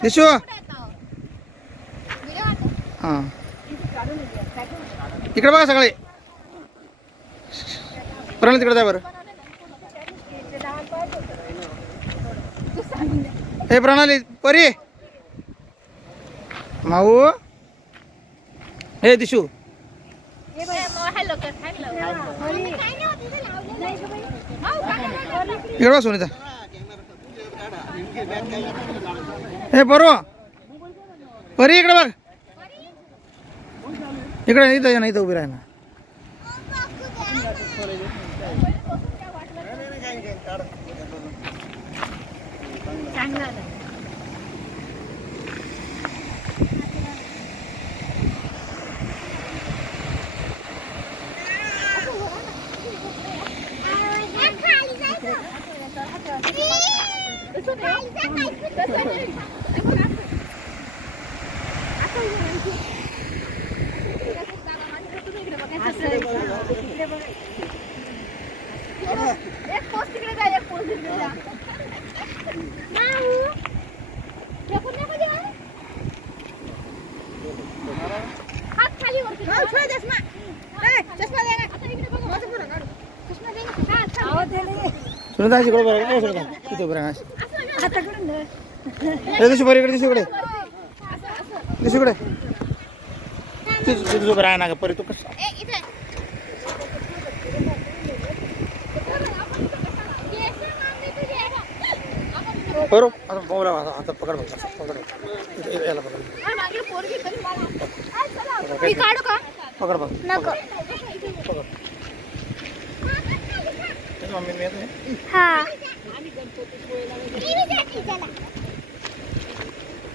दिशू हां इकडे बघा सगळे प्रणाली तिकडे जा बरं हे प्रणाली परी माऊ हे दिशू इकडे बघ सुनीता हे बरो परी इकडे बघ इकडे नाही तर उभी राह ना एक पोस्ट तिकडे जा एक पोस्ट तिकडे जा हात खाली वरती छोड़ चष्मा चष्मा दे ना आता इकडे बघ माझं पुढं काढ चष्मा दे ना आवाज दे सुनीता इकडे बघ सुनीता इथे उभं राहा आता कडून हे दिशू परी इकडे दिशू इकडे दिशू इकडे तुझं उभं राहा ना परी तू कसं ए इथे बरो आता बोला आता पकड बघ पकड याला पकड मागे पोरगी तरी मला मी काढू का पकड बघ नको पकड मम्मी मी येतो हां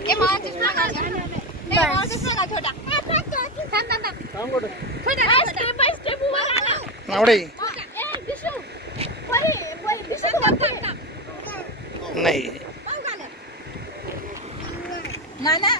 ए मला चष्मा घाल मला चष्मा घाल छोटा थांब छोटा स्टेप बाय स्टेप उभा राहा नावडे ए दिशू परी दिशू नाही नाना